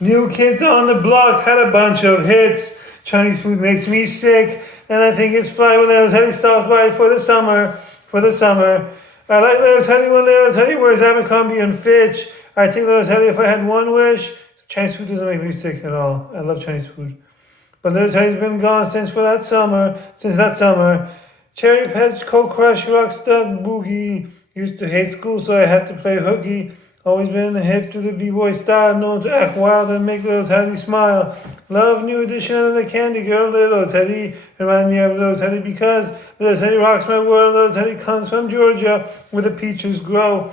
New Kids on the Block had a bunch of hits. Chinese food makes me sick, and I think it's fly when Little Teddy stops by for the summer. For the summer, I like Little Teddy when Little Teddy wears Abercrombie and Fitch. I think Little Teddy, if I had one wish, Chinese food doesn't make me sick at all. I love Chinese food, but Little Teddy's been gone since that summer. Cherry Patch, Cold Crush, Rockstar, Boogie. Used to hate school, so I had to play hooky. Always been hip to the b-boy style, known to act wild and make Little Teddy smile. Love new edition of the Candy Girl, Little Teddy. Remind me of Little Teddy because Little Teddy rocks my world. Little Teddy comes from Georgia, where the peaches grow.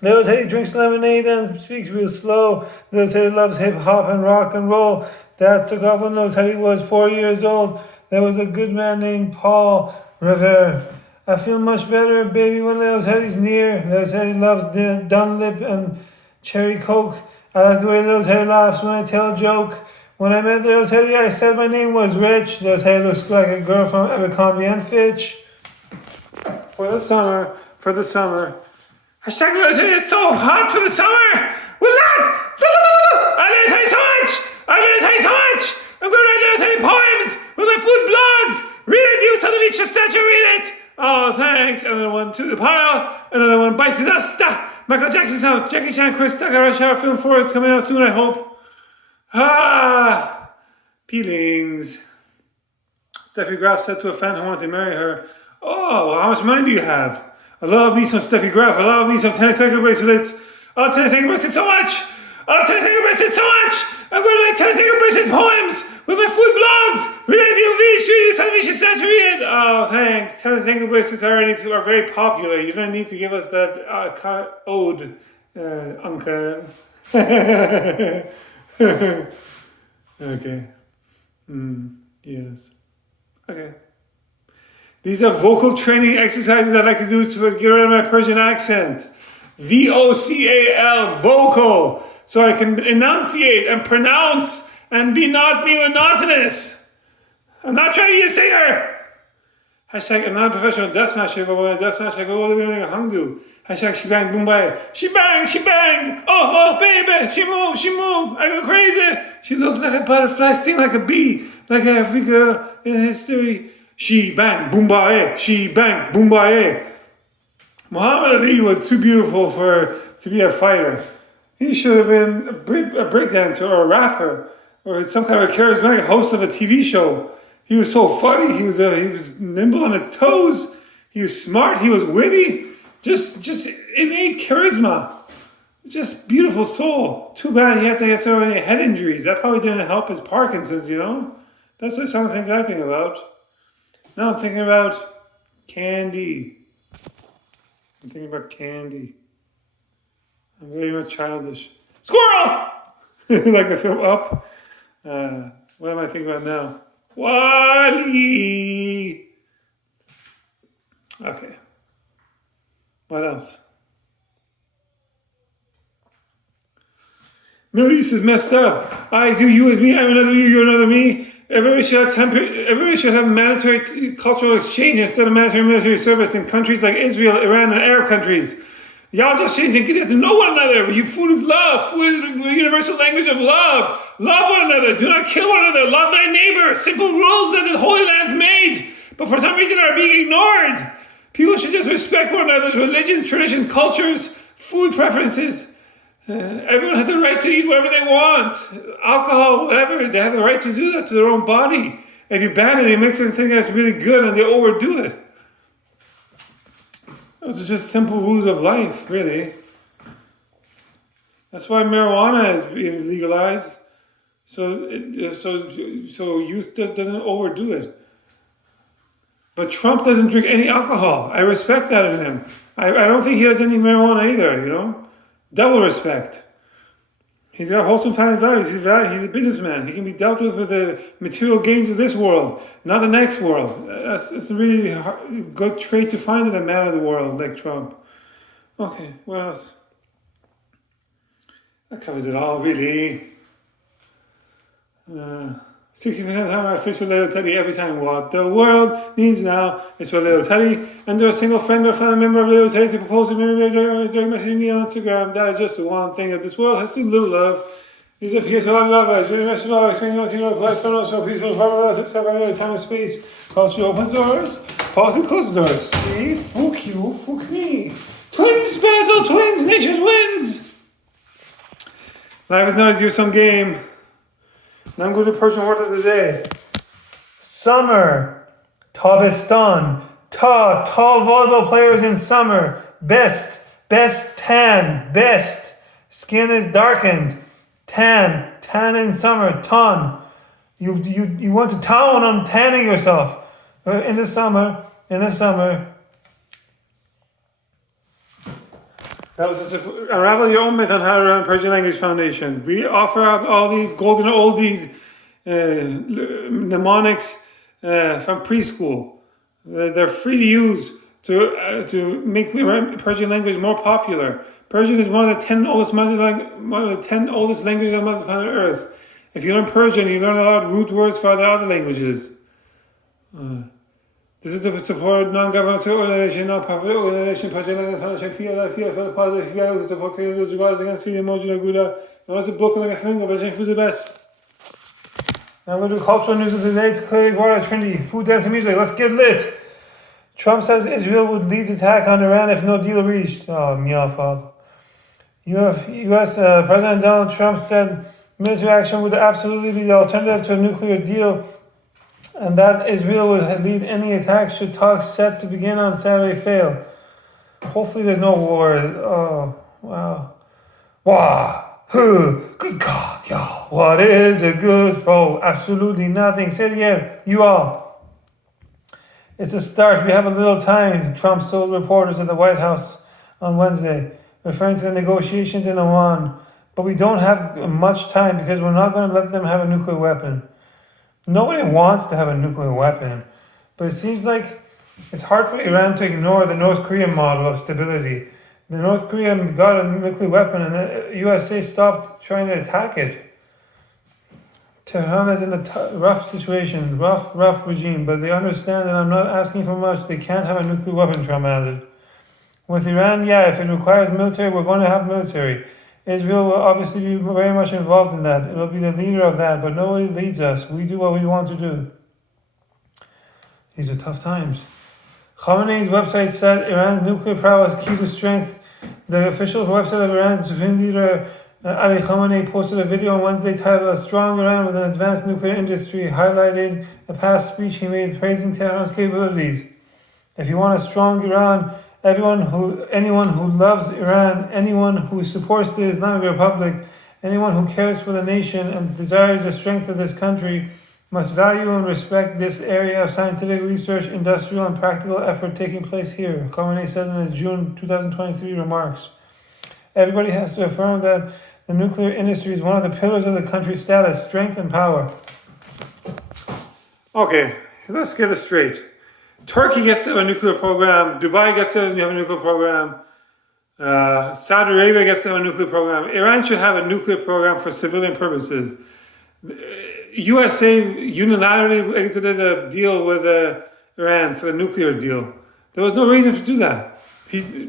Little Teddy drinks lemonade and speaks real slow. Little Teddy loves hip-hop and rock and roll. Dad took off when Little Teddy was 4 years old. There was a good man named Paul Revere. I feel much better, baby, when Little Teddy's near. Little Teddy loves Dunlip and Cherry Coke. I like the way Little Teddy laughs when I tell a joke. When I met Little Teddy, I said my name was Rich. Little Teddy looks like a girl from Abercrombie and Fitch. For the summer. Hashtag Little Teddy, it's so hot for the summer. Will not. I Little Teddy so much. I'm going to write Little Teddy poems with my food blogs. Read it, you son of a statue, read it. Oh, thanks. Another one to the pile. Another one bites the dust. Michael Jackson sound. Jackie Chan, Chris Tucker, Rush Hour Film 4 is coming out soon, I hope. Peelings. Steffi Graf said to a fan who wanted to marry her, "Oh, well, how much money do you have? I love me some Steffi Graf. I love me some tennis ankle bracelets. I love tennis ankle bracelets so much. I'm going to write tennis ankle bracelet poems with my food blogs. Read the street, tell me she said to read. Oh, thanks. Tennis ankle bracelets are very popular. You don't need to give us that ode, Uncle. Okay. Yes. Okay. These are vocal training exercises I like to do to get rid of my Persian accent. VOCAL, vocal. So I can enunciate and pronounce and not be monotonous. I'm not trying to be a singer. Hashtag I'm not a professional death smasher, but when I death smash, I go all the way to Hangdu. Hashtag she bang, boom, bye. She bang. Oh, baby. She move. I go crazy. She looks like a butterfly, sting like a bee. Like every girl in history. She bang, boom, bye. Muhammad Ali was too beautiful to be a fighter. He should have been a breakdancer or a rapper or some kind of charismatic host of a TV show. He was so funny. He was nimble on his toes. He was smart. He was witty. Just innate charisma. Just beautiful soul. Too bad he had to get so many head injuries. That probably didn't help his Parkinson's, you know? That's the kind of things I think about. Now I'm thinking about candy. I'm very much childish. Squirrel! Like the film Up. What am I thinking about now? Wally! Okay. What else? Middle East is messed up. I do, you as me, I'm another you, you're another me. Everybody should have mandatory cultural exchange instead of mandatory military service in countries like Israel, Iran, and Arab countries. Y'all just need to get to know one another. Food is love. Food is the universal language of love. Love one another. Do not kill one another. Love thy neighbor. Simple rules that the Holy Land's made, but for some reason are being ignored. People should just respect one another's religions, traditions, cultures, food preferences. Everyone has the right to eat whatever they want. Alcohol, whatever. They have the right to do that to their own body. If you ban it, it makes them think that's really good and they overdo it. Those are just simple rules of life, really. That's why marijuana is being legalized. So youth doesn't overdo it. But Trump doesn't drink any alcohol. I respect that in him. I don't think he has any marijuana either, you know? Double respect. He's got wholesome family values. He's a businessman. He can be dealt with the material gains of this world, not the next world. It's a really good trait to find in a man of the world like Trump. Okay, what else? That covers it all, really. 60% of the time I fish with Little Teddy every time. What the world needs now is for Little Teddy and a single friend or family member of Little Teddy to propose to me or direct message me on Instagram. That is just the one thing that this world has too little of. This is a piece of love. During the rest of our experience, life from us, so peaceful, far separate time and space. Culture opens doors, pause and closes doors. See, fuck you, fuck me. Twins battle, twins, nature wins. Life is not a zero-sum game. Now I'm going to Persian word of the day. Summer, Tabistan. Tall volleyball players in summer. Best tan, best. Skin is darkened. Tan in summer, ton. You want to town on tanning yourself. In the summer. That was just unravel your own myth on how to run Persian Language Foundation. We offer up all these golden oldies, mnemonics from preschool. They're free to use to make Persian language more popular. Persian is one of the 10 oldest languages on the planet Earth. If you learn Persian, you learn a lot of root words for the other languages. This is to support non-governmental organization, non-profit organization, Persian language foundation, PLF, for the positive values to support those regards against the emoji of Buddha. And also broken like a finger, Persian food is the best. Now we'll do cultural news of the day to Clay, Guarda, Trinity, food, dance, and music. Let's get lit. Trump says Israel would lead the attack on Iran if no deal reached. Oh, meow, father. U.S. President Donald Trump said military action would absolutely be the alternative to a nuclear deal, and that Israel would lead any attack should talks set to begin on Saturday fail. Hopefully there's no war. Oh, wow. Wow. Good God, y'all. What is a good foe? Absolutely nothing. Say it again. You all. It's a start. We have a little time, Trump told reporters at the White House on Wednesday, referring to the negotiations in Oman. But we don't have much time because we're not going to let them have a nuclear weapon. Nobody wants to have a nuclear weapon, but it seems like it's hard for Iran to ignore the North Korean model of stability. The North Korean got a nuclear weapon and the USA stopped trying to attack it. Tehran is in a rough situation, rough regime, but they understand that I'm not asking for much. They can't have a nuclear weapon, Trump added. With Iran, yeah, if it requires military, we're going to have military. Israel will obviously be very much involved in that. It will be the leader of that, but nobody leads us. We do what we want to do. These are tough times. Khamenei's website said Iran's nuclear prowess is key to strength. The official website of Iran's supreme leader, Ali Khamenei, posted a video on Wednesday titled "A Strong Iran with an Advanced Nuclear Industry," highlighting a past speech he made praising Tehran's capabilities. If you want a strong Iran, anyone who loves Iran, anyone who supports the Islamic Republic, anyone who cares for the nation and desires the strength of this country must value and respect this area of scientific research, industrial and practical effort taking place here, Khamenei said in his June 2023 remarks. Everybody has to affirm that the nuclear industry is one of the pillars of the country's status, strength and power. Okay, let's get this straight. Turkey gets to have a nuclear program. Dubai gets to have a nuclear program. Saudi Arabia gets to have a nuclear program. Iran should have a nuclear program for civilian purposes. USA unilaterally exited a deal with Iran for the nuclear deal. There was no reason to do that.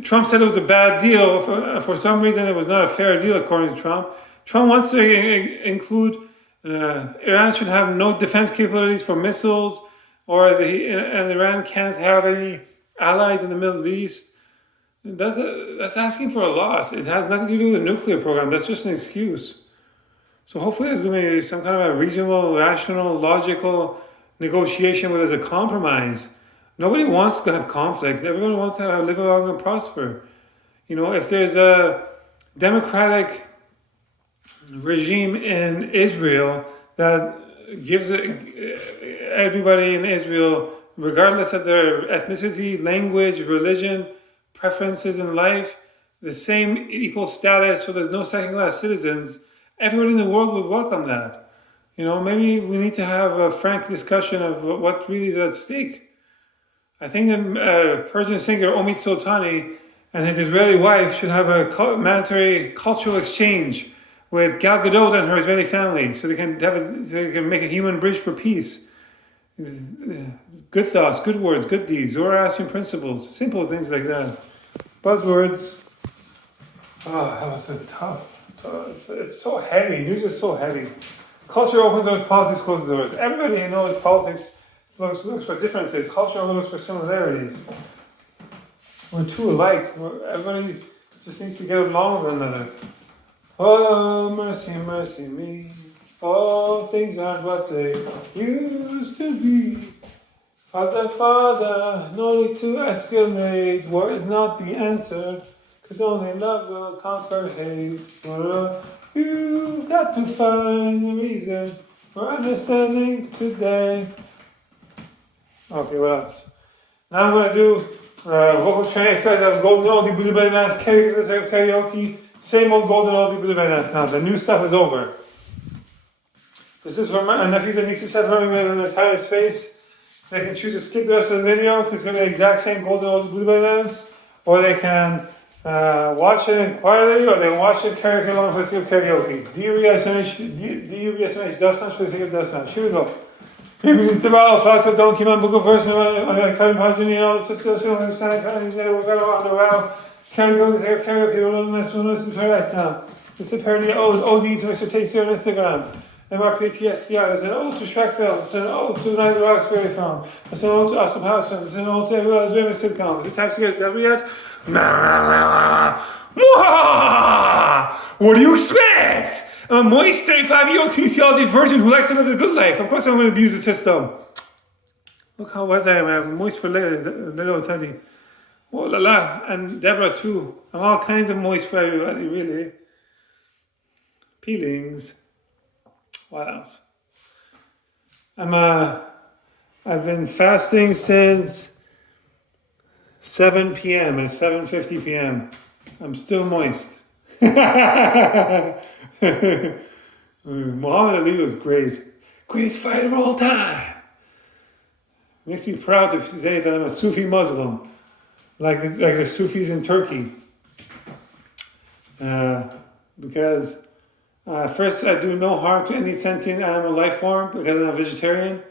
Trump said it was a bad deal. For some reason, it was not a fair deal, according to Trump. Trump wants to include Iran should have no defense capabilities for missiles, and Iran can't have any allies in the Middle East. That's asking for a lot. It has nothing to do with the nuclear program. That's just an excuse. So hopefully there's going to be some kind of a reasonable, rational, logical negotiation where there's a compromise. Nobody wants to have conflict. Everyone wants to live long and prosper. You know, if there's a democratic regime in Israel that gives everybody in Israel, regardless of their ethnicity, language, religion, preferences in life, the same equal status, so there's no second-class citizens, everybody in the world would welcome that. You know, maybe we need to have a frank discussion of what really is at stake. I think the Persian singer Omid Sultani and his Israeli wife should have a mandatory cultural exchange with Gal Gadot and her Israeli family, so they can make a human bridge for peace. Good thoughts, good words, good deeds, Zoroastrian principles, simple things like that. Buzzwords. Oh, that was a So it's so heavy. News is so heavy. Culture opens doors, politics closes doors. Everybody knows politics looks for differences. Culture only looks for similarities. We're too alike. Everybody just needs to get along with one another. Oh, mercy, mercy me. All things aren't what they used to be. Father, no need to escalate. War is not the answer, 'cause only love will conquer hate. You've got to find a reason for understanding today. Okay, what else? Now I'm going to do vocal training exercise of Golden Oldie Buddha Belly Dance, karaoke, same old Golden Oldie Buddha Belly Dance now. The new stuff is over. This is for my nephews and nieces that are running in their time and space. They can choose to skip the rest of the video because it's going to be the exact same Golden Oldie Buddha Belly Dance, or they can watch it quietly, or they can watch it karaoke along for the sake of karaoke. DUBSMH, Dust Smash for the sake of Dust Smash. Here we go. It's the battle, faster, don't keep on book of verse, my current progeny, all the sisters, we're going to on the wow. Karaoke, let's do paradise now. It's a parody of OD to Mr. Tasty on Instagram. MRPTSTR, it's an ode to Shrek film, it's an ode to Night of the Roxbury film, it's an ode to Awesome House films, it's an ode to everyone's dreaming sitcom. Is it time to get devil yet? What do you expect? I'm a moist 35-year-old kinesiology virgin who likes to live a good life. Of course I'm going to abuse the system. Look how wet I am. I'm moist for little Teddy. Oh la la. And Deborah too. I'm all kinds of moist for everybody, really. Peelings. What else? I've been fasting since 7 p.m. It's 7:50 p.m. I'm still moist. Muhammad Ali was great. Greatest fighter of all time. Makes me proud to say that I'm a Sufi Muslim. Like the Sufis in Turkey. Because first I do no harm to any sentient animal life form because I'm a vegetarian.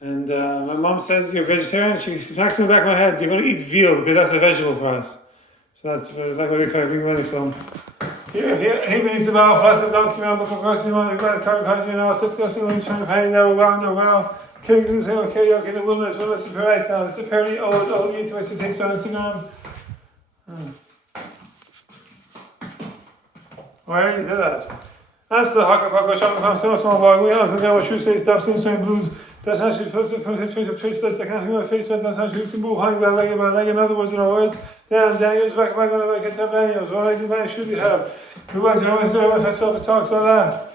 And my mom says, you're a vegetarian? She smacks me in the back of my head, you're going to eat veal because that's a vegetable for us. So that's like what I big money film. Here, beneath the bow, fast and down, around, looking first, you want to grab a card, you know, sit there, trying to pay, there, well, karaoke in the wilderness, to paradise now. It's a parody, old you to Mr. Takes on Instagram. Why are you do that? I'm still Haka shopping from small boy. We all forget what shoes say, stop singing straight blues. That's actually supposed to put a trace of trace that I can't feel my face, that's actually to move high by leg, in other words, in our words. Damn, Daniel's back, I'm going to get 10 manuals. What I did, man, should we have? Who was your always there, what I self-talk, so that.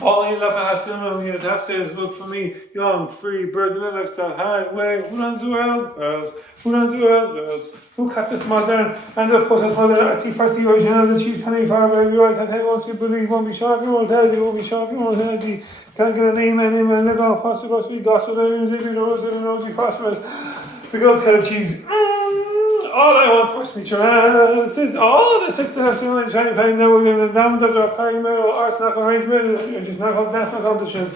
All in love, I have cinema, years, half says, look for me, young, free, bird, and lifestyle, highway. Who runs the world? Girls. Who runs the world? Girls. Who cut this modern and the post modern artsy fartsy original, the cheap penny farmer, every right, I think once you believe, won't be sharp, you won't tell you, won't be sharp, you won't tell you. Can't get a name, and look on, possible, be gospel, music, the roads, and the roads, be prosperous. The girls cut a cheese. All I want for speech is all the sisters have seen like Chinese penny network in the down that are pyramidal arts, not arrangement, just not called dance competitions.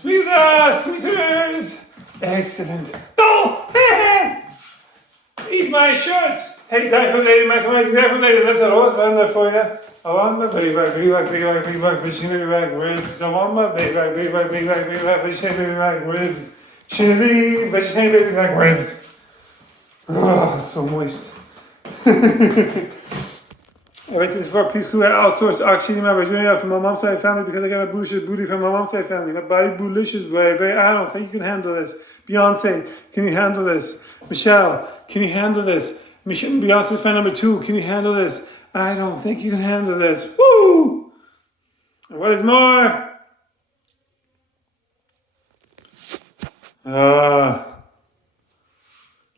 Sweeters! Excellent. Oh! Eat my shirts! Hey, diaper lady, my command, diaper lady, let's have a husband there for you. I want my baby back, vegetarian back, ribs. I want my baby back, vegetarian back, ribs. Chili, vegetarian baby back, ribs. Oh, so moist. Everything's for peace crew. I outsourced actually my virginity after my mom's side family because I got a boolicious booty from my mom's side family. My body boolicious, baby. I don't think you can handle this. Beyonce, can you handle this? Michelle, can you handle this? Beyonce's fan number 2, can you handle this? I don't think you can handle this. Woo! And what is more?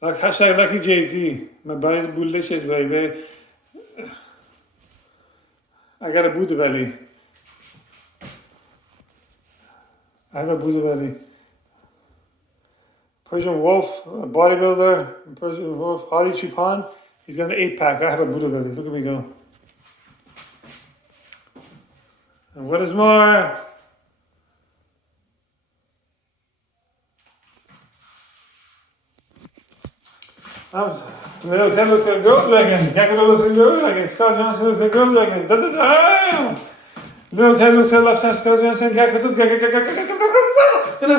Like hashtag lucky Jay-Z. My body's boolicious, baby. I got a Buddha belly. I have a Buddha belly. Persian Wolf, a bodybuilder, Persian Wolf, Hadi Chupan, he's got an 8-pack. I have a Buddha belly. Look at me go. And what is more? Little Ted looks like a girl dragon. Yakko looks like a girl dragon. Scott Johnson looks like a girl dragon. Da da da. Little Ted looks like left side. Scott Johnson. And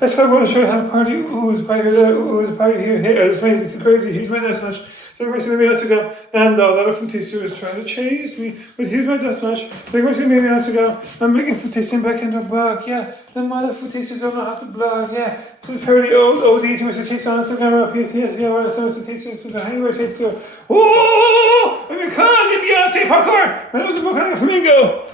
that's why I want to show you how to party. Ooh, it's a party there. Ooh, it's a party here. Hey, this makes me crazy. Here's my death smash. Like maybe minutes ago, and a lot of food taster was trying to chase me. But here's my death smash. Like maybe minutes ago, I'm making food tasting back in the blog. Yeah, the mother food tasters don't know how to blog. Yeah, so parody old ODs who was a taster on Instagram or PTS. Yeah, where some of the tasters was a hangover taster. Ooh, I'm your cousin Beyonce parkour. And it was a book on a flamingo.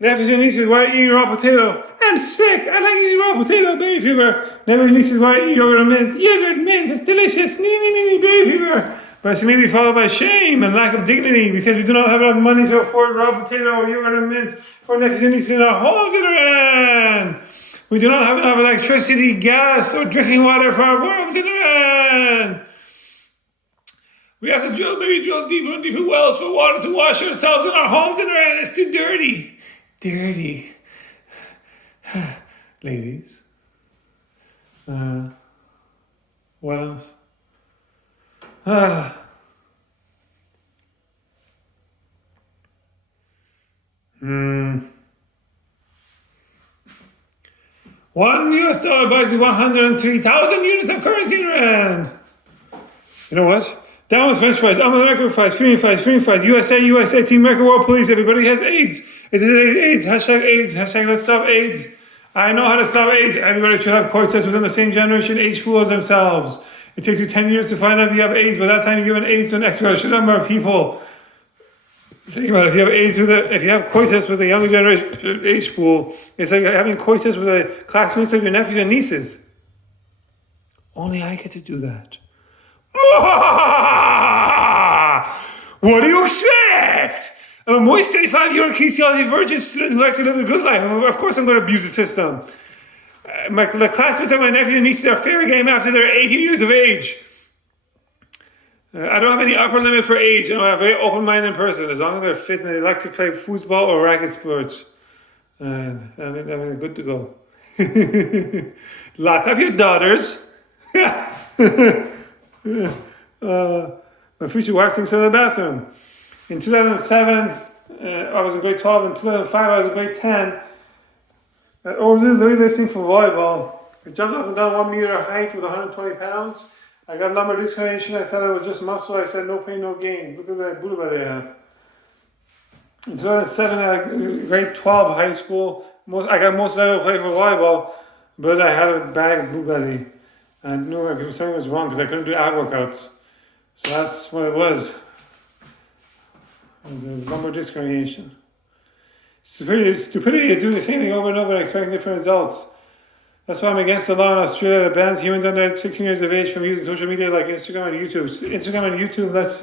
Never your nieces, why eating raw potato? I'm sick. I like eating raw potato, baby fever. Never your nieces, why eating yogurt and mint? Yogurt, mint, it's delicious. Baby fever. But she may be followed by shame and lack of dignity because we do not have enough money to afford raw potato or yogurt and mint for nephews and nieces in our homes in Iran. We do not have enough electricity, gas, or drinking water for our homes in Iran. We have to drill deeper and deeper wells for water to wash ourselves in our homes in Iran. It's too dirty. Dirty. Ladies. What else? 1 US dollar buys you 103,000 units of currency in Iran. You know what? Down with French fries, American fries, Freedom fries, USA, Team America, World Police, everybody has AIDS. It is AIDS, hashtag let's stop AIDS. I know how to stop AIDS. Everybody should have coitus within the same generation age pool as themselves. It takes you 10 years to find out if you have AIDS. By that time, you're giving AIDS to an extra number of people. Think about it, if you have coitus with a younger generation age pool, it's like having coitus with the classmates of your nephews and nieces. Only I get to do that. What do you expect? I'm a moist 35-year-old kinesiology virgin student who actually lives a good life. Of course I'm going to abuse the system. The classmates of my nephew and nieces are fair game after they're 18 years of age. I don't have any upper limit for age. I'm a very open-minded person. As long as they're fit and they like to play foosball or racket sports, I'm good to go. Lock up your daughters. My future wife thinks I'm in the bathroom. In 2007, I was in grade 12. In 2005, I was in grade 10. Lifting for volleyball. I jumped up and down 1 meter height with 120 pounds. I got lumbar disc herniation. I thought it was just muscle. I said no pain, no gain. Look at that booty belly I have. In 2007, grade 12 high school, I got most valuable play for volleyball, but I had a bag of blue belly. And knew people saying it was wrong because I couldn't do ab workouts. So that's what it was. It was lumbar disc herniation. Stupidity is doing the same thing over and over and expecting different results. That's why I'm against the law in Australia that bans humans under 16 years of age from using social media like Instagram and YouTube. Instagram and YouTube lets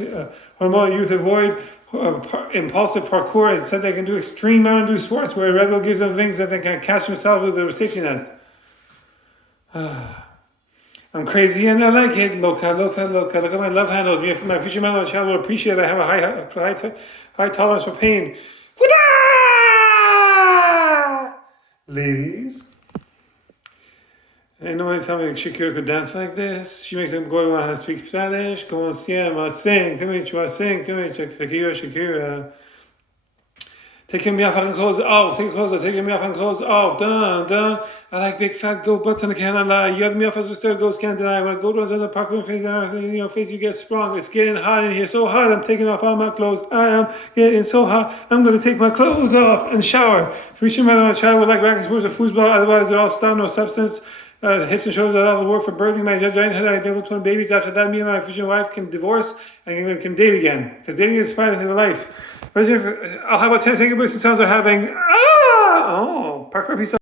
hormonal youth avoid impulsive parkour and said they can do extreme Mountain Dew sports where Red Bull gives them things that they can catch themselves with a safety net. I'm crazy and I like it. Loca. Look at my love handles. My future member on the channel will appreciate I have a high tolerance for pain. Ladies. Ain't nobody tell me Shakira could dance like this. She makes them go around and speak Spanish. Como siempre, sing to me, Shakira. Taking me off and clothes off. Taking me off and clothes off. Done. I like big fat goat butts and I cannot lie. You have me off as a still ghost can't deny. When I go down to the park and face and everything in your face, you get sprung. It's getting hot in here. So hot, I'm taking off all my clothes. I am getting so hot, I'm going to take my clothes off and shower. Future mother and child would like racket sports or foosball. Otherwise, they're all stunned, no substance. Hips and shoulders are all the work for birthing my giant head. I deal twin babies. After that, me and my future wife can divorce and can date again. Because dating is part of their life. I'll have about 10 second books and sounds are having. Parkour piece.